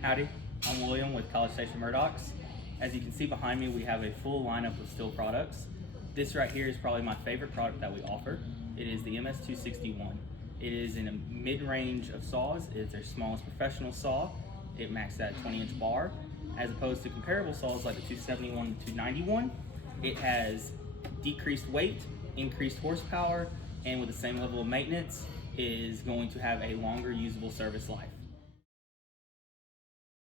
Howdy, I'm William with College Station Murdoch's. As you can see behind me, we have a full lineup of STIHL products. This right here is probably my favorite product that we offer. It is the MS261. It is in a mid-range of saws. It's our smallest professional saw. It maxes at 20-inch bar. As opposed to comparable saws like the 271 and 291, it has decreased weight, increased horsepower, and with the same level of maintenance, is going to have a longer usable service life.